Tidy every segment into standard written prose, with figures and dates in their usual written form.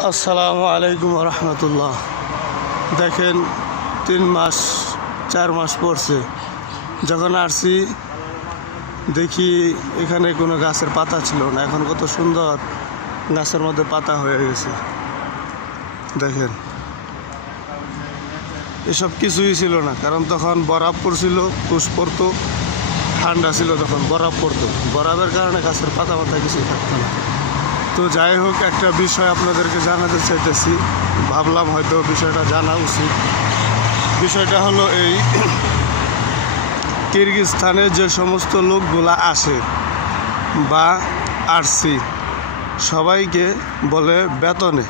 আসসালামু আলাইকুম রহমতুল্লাহ। দেখেন 3-4 মাস পড়ছে যখন আসছি, দেখি এখানে কোনো গাছের পাতা ছিল না। এখন কত সুন্দর গাছের মধ্যে পাতা হয়ে গেছে। দেখেন এসব কিছুই ছিল না, কারণ তখন বরফ পড়ছিল, তুষ পড়তো, ঠান্ডা ছিল, তখন বরফ পড়তো। বরফের কারণে গাছের পাতা কিছুই থাকতো না। তো যাই হোক, একটা বিষয় আপনাদেরকে জানাতে চাইতেছি, ভাবলাম হয়তো বিষয়টা জানা উচিত। বিষয়টা হলো এই, কিরগিজস্তানের যে সমস্ত লোকগুলা আসে বা আসছি, সবাইকে বলে বেতনে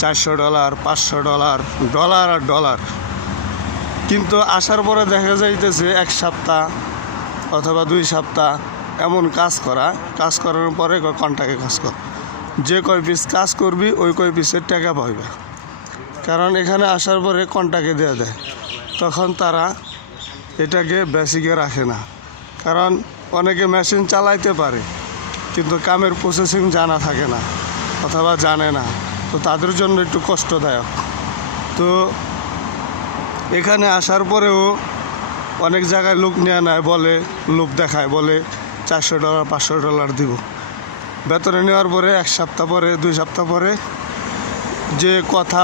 $400, $500, ডলার আর ডলার। কিন্তু আসার পরে দেখা যাইতেছে 1 সপ্তাহ অথবা 2 সপ্তাহ এমন কাজ করার পরে কন্ট্রাক্টে কাজ কর, যে কয় পিস কাজ করবি ওই কয় পিসের টাকা পাইবে। কারণ এখানে আসার পরে কন্ট্রাক্টে দিয়ে দেয়, তখন তারা এটাকে বেসিকে রাখে না। কারণ অনেকে মেশিন চালাইতে পারে কিন্তু কামের প্রসেসিং জানা থাকে না অথবা জানে না, তো তাদের জন্য একটু কষ্টদায়ক। তো এখানে আসার পরেও অনেক জায়গায় লোক নেওয়া নেয়, বলে লোভ দেখায়, বলে $400, $500 দিব। বেতনে নেওয়ার পরে 1 সপ্তাহ পরে 2 সপ্তাহ পরে যে কথা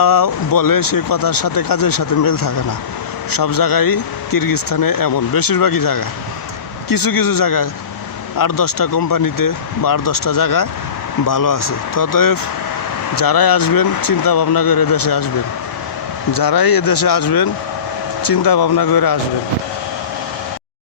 বলে সেই কথার সাথে কাজের সাথে মিল থাকে না। সব জায়গায় কিরগিজস্তানে এমন, বেশিরভাগই জায়গায়, কিছু কিছু জায়গায় 8-10টা কোম্পানিতে বা 8-10টা জায়গায় ভালো আছে। ততএব যারাই আসবেন চিন্তা ভাবনা করে এদেশে আসবেন, যারাই এদেশে আসবেন চিন্তা ভাবনা করে আসবেন।